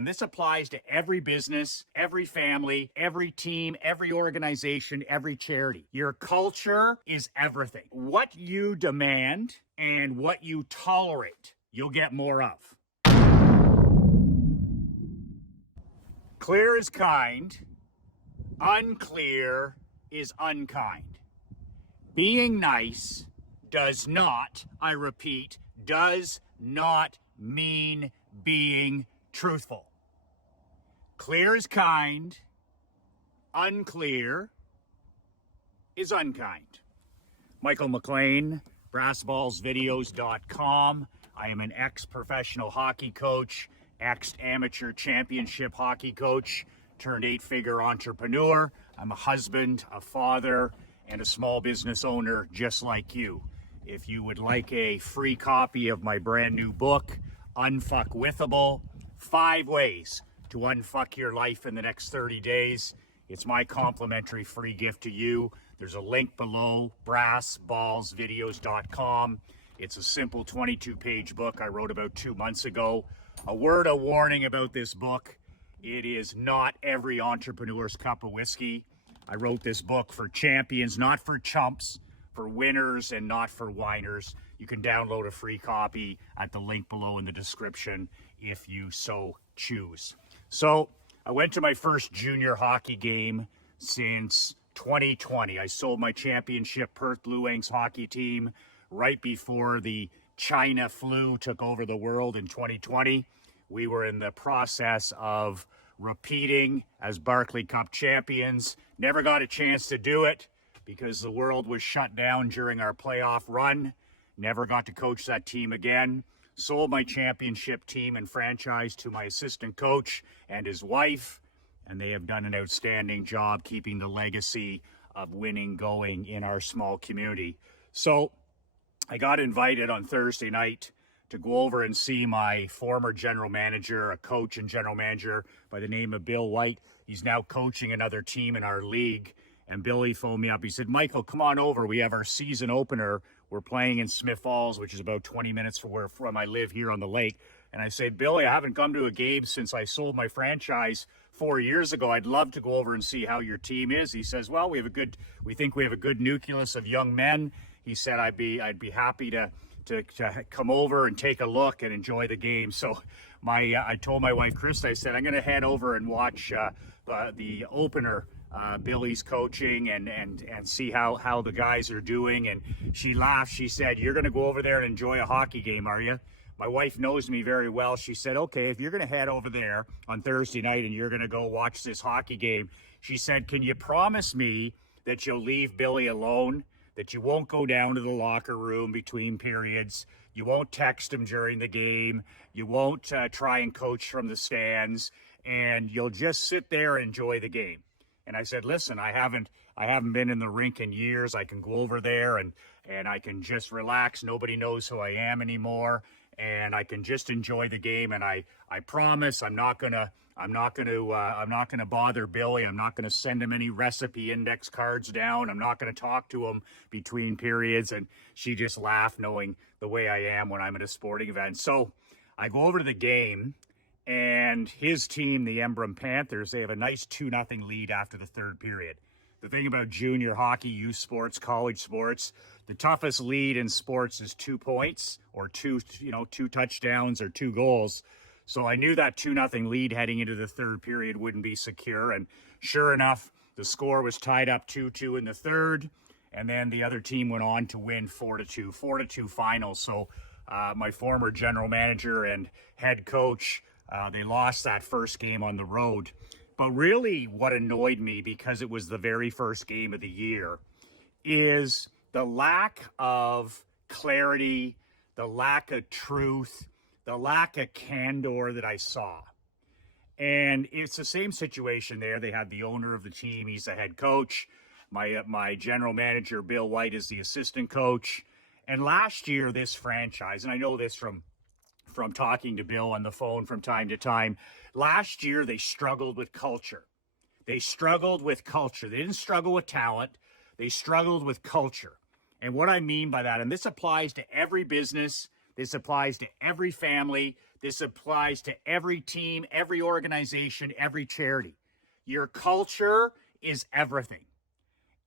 And this applies to every business, every family, every team, every organization, every charity. Your culture is everything. What you demand and what you tolerate, you'll get more of. Clear is kind, unclear is unkind. Being nice does not, I repeat, does not mean being truthful. Clear is kind, unclear is unkind. Michael McLean, brassballsvideos.com. I am an ex-professional hockey coach, ex-amateur championship hockey coach, turned 8-figure entrepreneur. I'm a husband, a father, and a small business owner just like you. If you would like a free copy of my brand new book, Unfuckwithable, 5 Ways to Unfuck Your Life in the Next 30 Days, it's my complimentary free gift to you. There's a link below, brassballsvideos.com. It's a simple 22-page book I wrote about 2 months ago. A word of warning about this book: it is not every entrepreneur's cup of whiskey. I wrote this book for champions, not for chumps, for winners and not for whiners. You can download a free copy at the link below in the description if you so choose. So I went to my first junior hockey game since 2020. I sold my championship Perth Blue Wings hockey team right before the China flu took over the world in 2020. We were in the process of repeating as Barclay Cup champions. Never got a chance to do it because the world was shut down during our playoff run. Never got to coach that team again. Sold my championship team and franchise to my assistant coach and his wife, and they have done an outstanding job keeping the legacy of winning going in our small community. So I got invited on Thursday night to go over and see my former general manager, a coach and general manager by the name of Bill White. He's now coaching another team in our league. And Billy phoned me up. He said, Michael, come on over. We have our season opener. We're playing in Smith Falls, which is about 20 minutes from I live here on the lake. And I said, Billy, I haven't come to a game since I sold my franchise 4 years ago. I'd love to go over and see how your team is. He says, well, we think we have a good nucleus of young men. He said, I'd be happy to come over and take a look and enjoy the game. So I told my wife, Krista, I said, I'm going to head over and watch the opener, Billy's coaching, and see how the guys are doing. And she laughed. She said, you're going to go over there and enjoy a hockey game, are you? My wife knows me very well. She said, okay, if you're going to head over there on Thursday night and you're going to go watch this hockey game, she said, can you promise me that you'll leave Billy alone, that you won't go down to the locker room between periods, you won't text him during the game, you won't try and coach from the stands, and you'll just sit there and enjoy the game. And I said, listen, I haven't been in the rink in years. I can go over there and I can just relax. Nobody knows who I am anymore, and I can just enjoy the game. And I promise I'm not gonna bother Billy. I'm not gonna send him any recipe index cards down. I'm not gonna talk to him between periods. And she just laughed, knowing the way I am when I'm at a sporting event. So I go over to the game, and his team, the Embrum Panthers, they have a nice 2-0 lead after the third period. The thing about junior hockey, youth sports, college sports, the toughest lead in sports is 2 points or two touchdowns or 2 goals. So I knew that 2-0 lead heading into the third period wouldn't be secure. And sure enough, the score was tied up 2-2 in the third. And then the other team went on to win 4-2, 4-2 final. So my former general manager and head coach, they lost that first game on the road. But really what annoyed me, because it was the very first game of the year, is the lack of clarity, the lack of truth, the lack of candor that I saw. And it's the same situation there. They had the owner of the team. He's the head coach. My general manager, Bill White, is the assistant coach. And last year, this franchise, and I know this from talking to Bill on the phone from time to time, last year they struggled with culture. They struggled with culture. They didn't struggle with talent. They struggled with culture. And what I mean by that, and this applies to every business, This applies to every family. This applies to every team, every organization, every charity. Your culture is everything.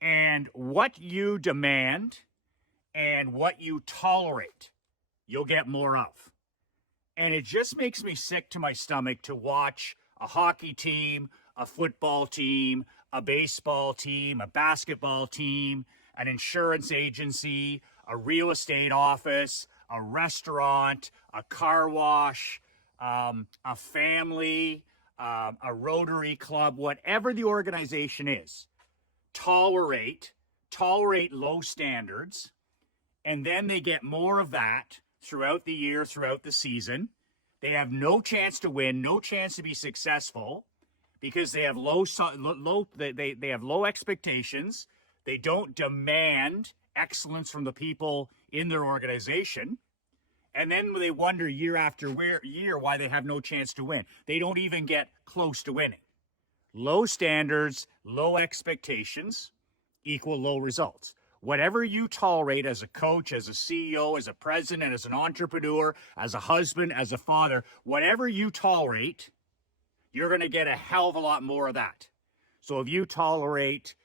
And what you demand and what you tolerate, you'll get more of. And it just makes me sick to my stomach to watch a hockey team, a football team, a baseball team, a basketball team, an insurance agency, a real estate office, a restaurant, a car wash, a family, a Rotary Club, whatever the organization is, tolerate low standards, and then they get more of that throughout the year, throughout the season. They have no chance to win, no chance to be successful because they have low expectations. They don't demand excellence from the people in their organization. And then they wonder year after year why they have no chance to win. They don't even get close to winning. Low standards, low expectations equal low results. Whatever you tolerate as a coach, as a CEO, as a president, as an entrepreneur, as a husband, as a father, whatever you tolerate, you're going to get a hell of a lot more of that. So if you tolerate,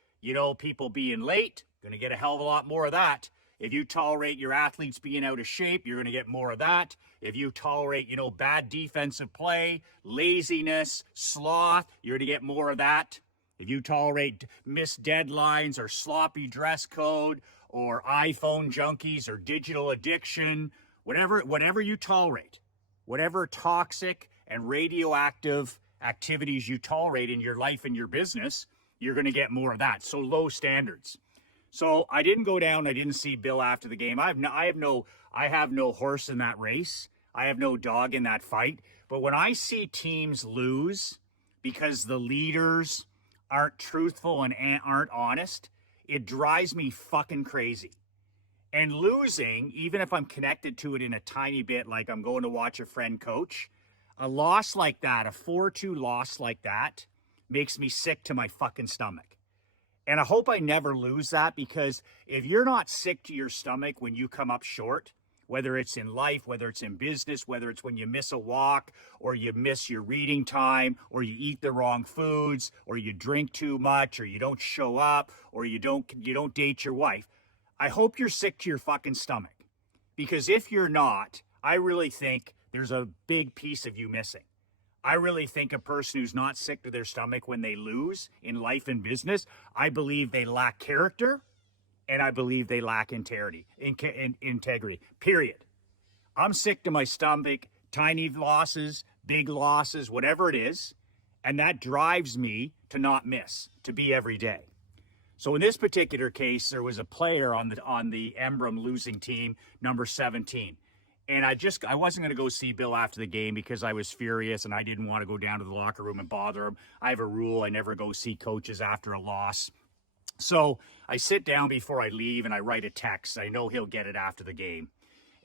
people being late, you're going to get a hell of a lot more of that. If you tolerate your athletes being out of shape, you're going to get more of that. If you tolerate, bad defensive play, laziness, sloth, you're going to get more of that. If you tolerate missed deadlines or sloppy dress code or iPhone junkies or digital addiction, whatever you tolerate, whatever toxic and radioactive activities you tolerate in your life and your business, you're going to get more of that. So low standards. So I didn't go down. I didn't see Bill after the game. I have no horse in that race. I have no dog in that fight. But when I see teams lose because the leaders aren't truthful and aren't honest, it drives me fucking crazy. And losing, even if I'm connected to it in a tiny bit, like I'm going to watch a friend coach, a loss like that, a 4-2 loss like that, makes me sick to my fucking stomach. And I hope I never lose that, because if you're not sick to your stomach when you come up short, whether it's in life, whether it's in business, whether it's when you miss a walk or you miss your reading time or you eat the wrong foods or you drink too much or you don't show up or you don't date your wife, I hope you're sick to your fucking stomach. Because if you're not, I really think there's a big piece of you missing. I really think a person who's not sick to their stomach when they lose in life and business, I believe they lack character. And I believe they lack integrity, period. I'm sick to my stomach, tiny losses, big losses, whatever it is. And that drives me to not miss, to be every day. So in this particular case, there was a player on the Emblem losing team, number 17. And I wasn't going to go see Bill after the game because I was furious and I didn't want to go down to the locker room and bother him. I have a rule. I never go see coaches after a loss. So I sit down before I leave and I write a text. I know he'll get it after the game.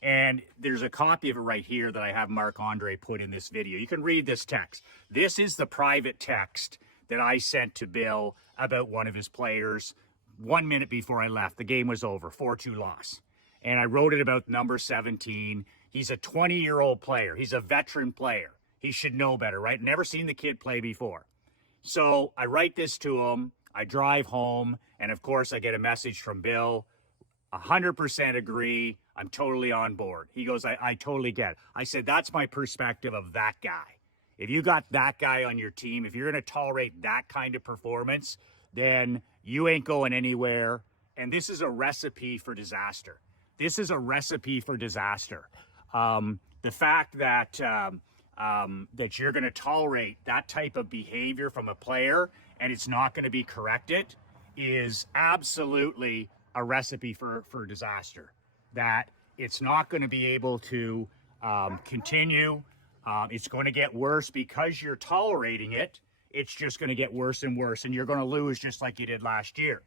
And there's a copy of it right here that I have Marc-Andre put in this video. You can read this text. This is the private text that I sent to Bill about one of his players 1 minute before I left. The game was over, 4-2 loss. And I wrote it about number 17. He's a 20-year-old player. He's a veteran player. He should know better, right? Never seen the kid play before. So I write this to him. I drive home, and of course, I get a message from Bill. 100% agree. I'm totally on board. He goes, I totally get it. I said, that's my perspective of that guy. If you got that guy on your team, if you're going to tolerate that kind of performance, then you ain't going anywhere. And this is a recipe for disaster. This is a recipe for disaster. The fact that that you're going to tolerate that type of behavior from a player and it's not going to be corrected is absolutely a recipe for disaster. That it's not going to be able to continue. It's going to get worse because you're tolerating it. It's just going to get worse and worse, and you're going to lose just like you did last year.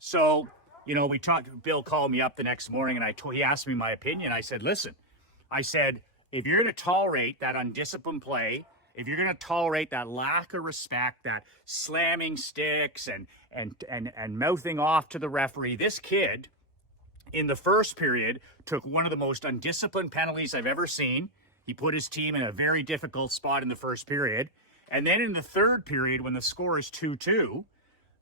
So, we talked. Bill called me up the next morning, and he asked me my opinion. I said, listen, if you're going to tolerate that undisciplined play, if you're going to tolerate that lack of respect, that slamming sticks and mouthing off to the referee, this kid in the first period, took one of the most undisciplined penalties I've ever seen. He put his team in a very difficult spot in the first period. And then in the third period, when the score is 2-2,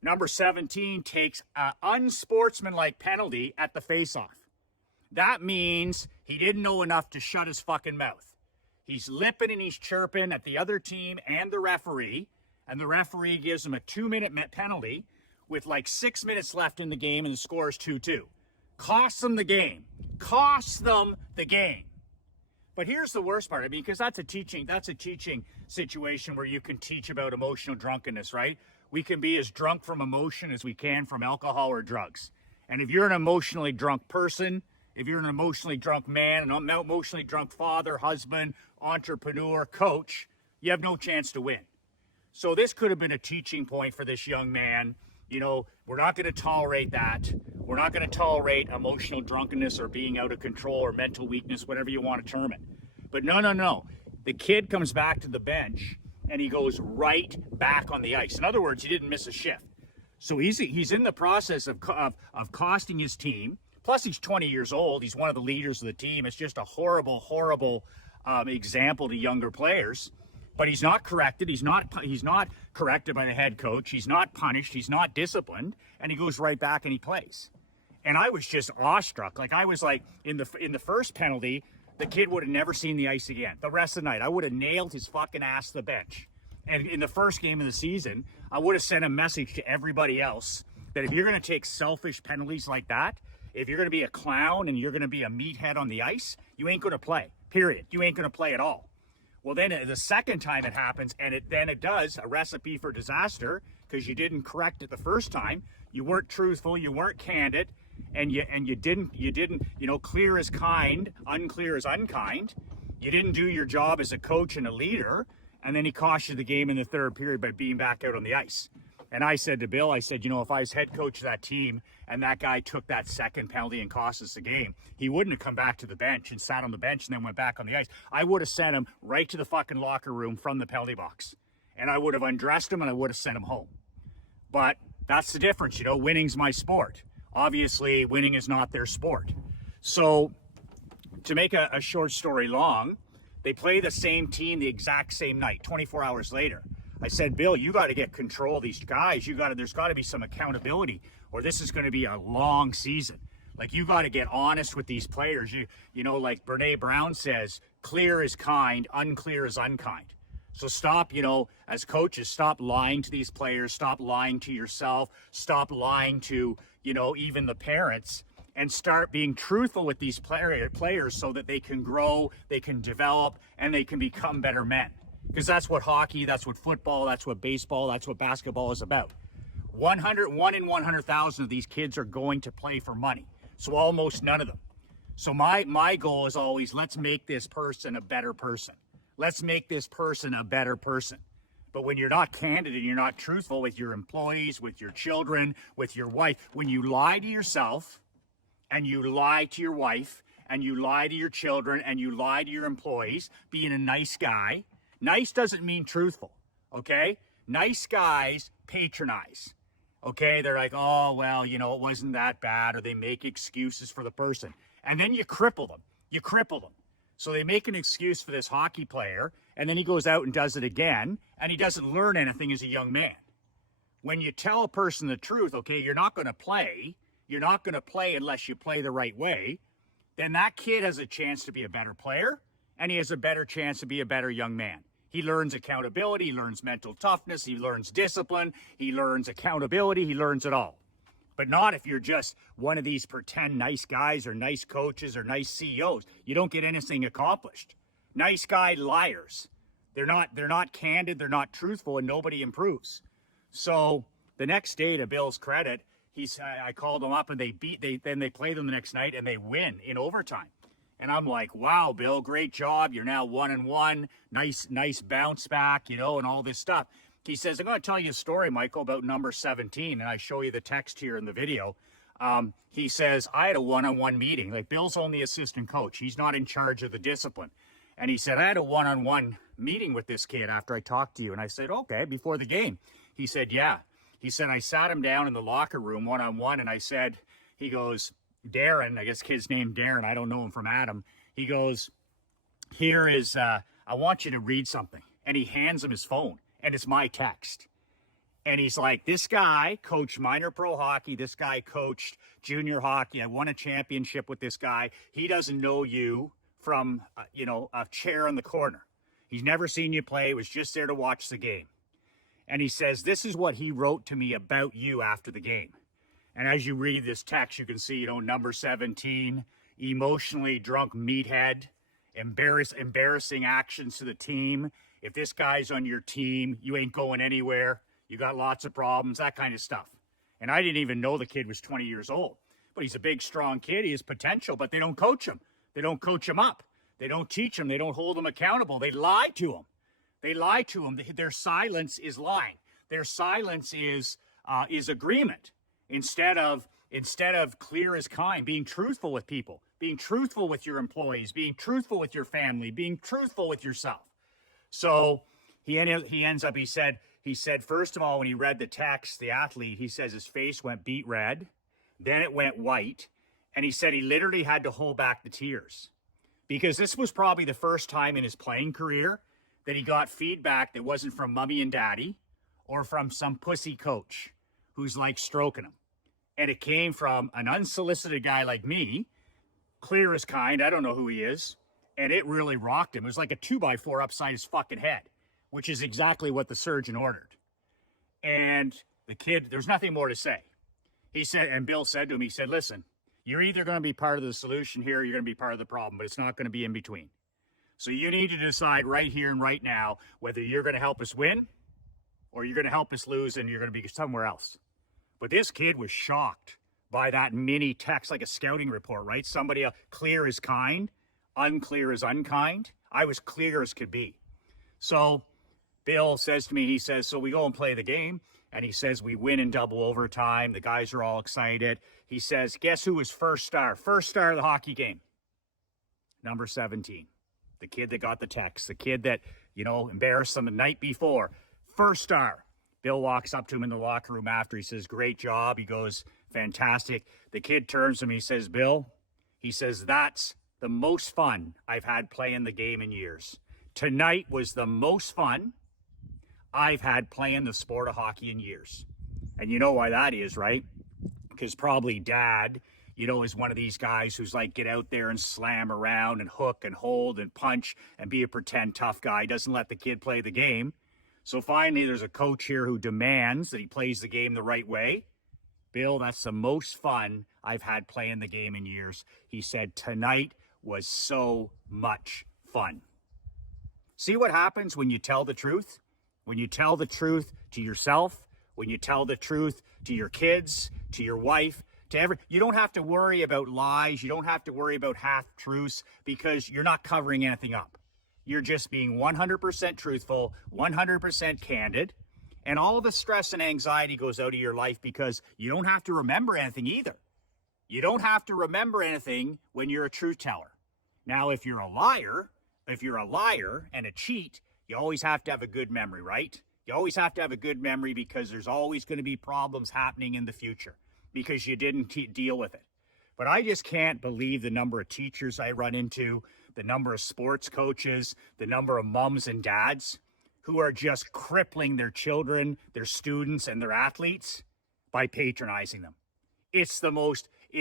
number 17 takes an unsportsmanlike penalty at the faceoff. That means he didn't know enough to shut his fucking mouth. He's lipping and he's chirping at the other team and the referee, and the referee gives him a 2-minute penalty with like 6 minutes left in the game, and the score is 2-2. Costs them the game. Costs them the game. But here's the worst part. I mean, because that's a teaching situation where you can teach about emotional drunkenness, right? We can be as drunk from emotion as we can from alcohol or drugs. And if you're an emotionally drunk person, if you're an emotionally drunk man, an emotionally drunk father, husband, entrepreneur, coach, you have no chance to win. So this could have been a teaching point for this young man. You know, we're not going to tolerate that. We're not going to tolerate emotional drunkenness or being out of control or mental weakness, whatever you want to term it. But no. The kid comes back to the bench and he goes right back on the ice. In other words, he didn't miss a shift. So he's in the process of costing his team. Plus, he's 20 years old. He's one of the leaders of the team. It's just a horrible example to younger players. But he's not corrected. He's not corrected by the head coach. He's not punished. He's not disciplined. And he goes right back and he plays. And I was just awestruck. Like, I was like, in the first penalty, the kid would have never seen the ice again. The rest of the night, I would have nailed his fucking ass to the bench. And in the first game of the season, I would have sent a message to everybody else that if you're going to take selfish penalties like that, if you're going to be a clown and you're going to be a meathead on the ice, you ain't going to play, period. You ain't going to play at all. Well, then the second time it happens, and it does, a recipe for disaster, because you didn't correct it the first time. You weren't truthful, you weren't candid, and you didn't, clear as kind, unclear as unkind. You didn't do your job as a coach and a leader, and then he cost you the game in the third period by being back out on the ice. And I said to Bill, I said, if I was head coach of that team and that guy took that second penalty and cost us the game, he wouldn't have come back to the bench and sat on the bench and then went back on the ice. I would have sent him right to the fucking locker room from the penalty box. And I would have undressed him and I would have sent him home. But that's the difference, winning's my sport. Obviously, winning is not their sport. So to make a short story long, they play the same team the exact same night, 24 hours later. I said, Bill, you got to get control of these guys. There's got to be some accountability, or this is going to be a long season. Like, you got to get honest with these players. Like Brene Brown says, clear is kind, unclear is unkind. So stop, as coaches, stop lying to these players, stop lying to yourself, stop lying to, even the parents, and start being truthful with these players so that they can grow, they can develop, and they can become better men. Because that's what hockey, that's what football, that's what baseball, that's what basketball is about. 1 in 100,000 of these kids are going to play for money. So almost none of them. So my goal is always, let's make this person a better person. Let's make this person a better person. But when you're not candid and you're not truthful with your employees, with your children, with your wife, when you lie to yourself and you lie to your wife and you lie to your children and you lie to your employees, being a nice guy. Nice doesn't mean truthful, okay? Nice guys patronize, okay? They're like, oh, well, it wasn't that bad, or they make excuses for the person. And then you cripple them. So they make an excuse for this hockey player, and then he goes out and does it again, and he doesn't learn anything as a young man. When you tell a person the truth, okay, you're not going to play unless you play the right way, then that kid has a chance to be a better player, and he has a better chance to be a better young man. He learns accountability, he learns mental toughness, he learns discipline, he learns accountability, he learns it all. But not if you're just one of these pretend nice guys or nice coaches or nice CEOs. You don't get anything accomplished. Nice guy liars. They're not candid, they're not truthful, and nobody improves. So the next day, to Bill's credit, I called them up and then they play them the next night and they win in overtime. And I'm like, wow, Bill, great job. You're now 1-1. Nice bounce back, and all this stuff. He says, I'm going to tell you a story, Michael, about number 17. And I show you the text here in the video. He says, I had a one-on-one meeting. Like, Bill's only assistant coach. He's not in charge of the discipline. And he said, I had a one-on-one meeting with this kid after I talked to you. And I said, okay, before the game. He said, yeah. He said, I sat him down in the locker room one-on-one. And I said, he goes, Darren, I guess kid's named Darren, I don't know him from Adam. He goes, here is, I want you to read something. And he hands him his phone, and it's my text. And he's like, this guy coached minor pro hockey. This guy coached junior hockey. I won a championship with this guy. He doesn't know you from, a chair in the corner. He's never seen you play. He was just there to watch the game. And he says, this is what he wrote to me about you after the game. And as you read this text, you can see, number 17, emotionally drunk meathead, embarrassing actions to the team. If this guy's on your team, you ain't going anywhere. You got lots of problems, that kind of stuff. And I didn't even know the kid was 20 years old. But he's a big, strong kid. He has potential, but they don't coach him. They don't coach him up. They don't teach him. They don't hold him accountable. They lie to him. They lie to him. Their silence is lying. Their silence is agreement. Instead of clear as kind, being truthful with people, being truthful with your employees, being truthful with your family, being truthful with yourself. So he ends up, he said, first of all, when he read the text, the athlete, he says his face went beet red, then it went white, and he said he literally had to hold back the tears because this was probably the first time in his playing career that he got feedback that wasn't from mommy and daddy or from some pussy coach who's like stroking him. And it came from an unsolicited guy like me, clear as kind, I don't know who he is, and it really rocked him. It was like a 2x4 upside his fucking head, which is exactly what the surgeon ordered. And the kid, there's nothing more to say. He said, and Bill said to him, he said, listen, you're either going to be part of the solution here, or you're going to be part of the problem, but it's not going to be in between. So you need to decide right here and right now whether you're going to help us win or you're going to help us lose and you're going to be somewhere else. But this kid was shocked by that mini text, like a scouting report, right? Somebody clear as kind, unclear as unkind. I was clear as could be. So Bill says to me, he says, so we go and play the game. And he says, we win in double overtime. The guys are all excited. He says, guess who was first star? First star of the hockey game. Number 17. The kid that got the text. The kid that, embarrassed them the night before. First star. Bill walks up to him in the locker room after. He says, great job. He goes, fantastic. The kid turns to him. He says, Bill, he says, that's the most fun I've had playing the game in years. Tonight was the most fun I've had playing the sport of hockey in years. And you know why that is, right? Because probably dad, is one of these guys who's like, get out there and slam around and hook and hold and punch and be a pretend tough guy. Doesn't let the kid play the game. So finally, there's a coach here who demands that he plays the game the right way. Bill, that's the most fun I've had playing the game in years. He said, tonight was so much fun. See what happens when you tell the truth? When you tell the truth to yourself, when you tell the truth to your kids, to your wife, you don't have to worry about lies. You don't have to worry about half-truths because you're not covering anything up. You're just being 100% truthful, 100% candid, and all the stress and anxiety goes out of your life because you don't have to remember anything either. You don't have to remember anything when you're a truth teller. Now, if you're a liar and a cheat, you always have to have a good memory, right? You always have to have a good memory because there's always going to be problems happening in the future because you didn't deal with it. But I just can't believe the number of teachers I run into, the number of sports coaches, the number of moms and dads who are just crippling their children, their students, and their athletes by patronizing them. It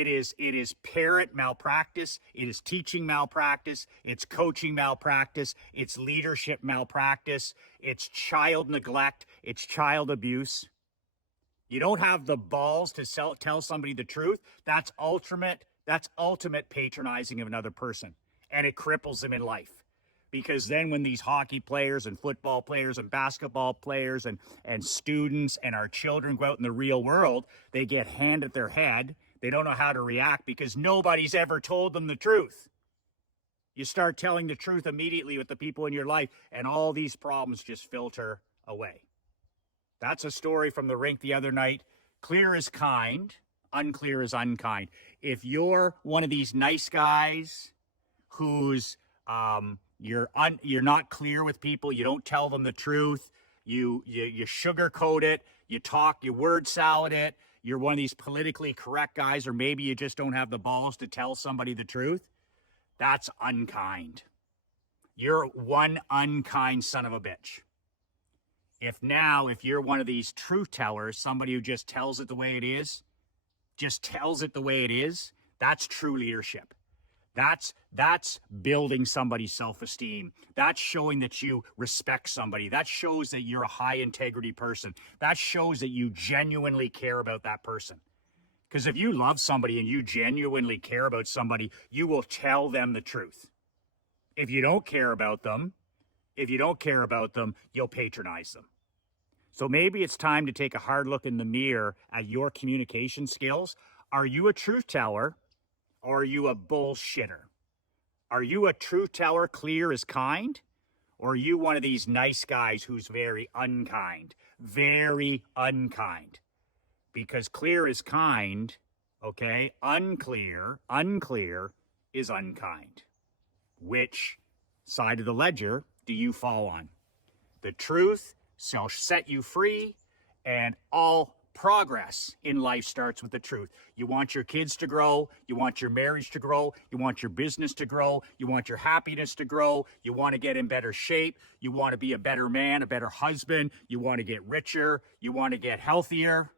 is parent malpractice. It is teaching malpractice. It's coaching malpractice. It's leadership malpractice. It's child neglect. It's child abuse. You don't have the balls to tell somebody the truth. That's ultimate patronizing of another person. And it cripples them in life. Because then when these hockey players and football players and basketball players and students and our children go out in the real world, they get handed their head. They don't know how to react because nobody's ever told them the truth. You start telling the truth immediately with the people in your life, and all these problems just filter away. That's a story from the rink the other night. Clear as kind, unclear as unkind. If you're one of these nice guys who's you're not clear with people, you don't tell them the truth, you sugarcoat it, you word salad it, you're one of these politically correct guys, or maybe you just don't have the balls to tell somebody the truth, that's unkind. You're one unkind son of a bitch. If you're one of these truth tellers, somebody who just tells it the way it is, that's true leadership. That's building somebody's self-esteem. That's showing that you respect somebody. That shows that you're a high integrity person. That shows that you genuinely care about that person. Because if you love somebody and you genuinely care about somebody, you will tell them the truth. If you don't care about them, you'll patronize them. So maybe it's time to take a hard look in the mirror at your communication skills. Are you a truth teller, or are you a bullshitter? Are you a truth teller, clear as kind? Or are you one of these nice guys who's very unkind? Very unkind. Because clear is kind, okay? Unclear is unkind. Which side of the ledger do you fall on? The truth shall set you free, and all progress in life starts with the truth. You want your kids to grow, you want your marriage to grow, you want your business to grow, you want your happiness to grow, you want to get in better shape, you want to be a better man, a better husband, you want to get richer, you want to get healthier.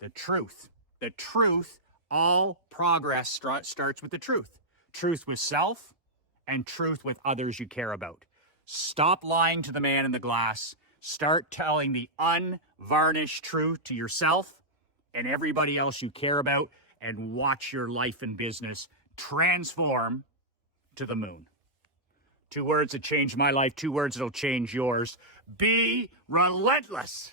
The truth, all progress starts with the truth. Truth with self and truth with others you care about. Stop lying to the man in the glass. Start telling the unvarnished truth to yourself and everybody else you care about, and watch your life and business transform to the moon. 2 words that changed my life, 2 words that'll change yours. Be relentless.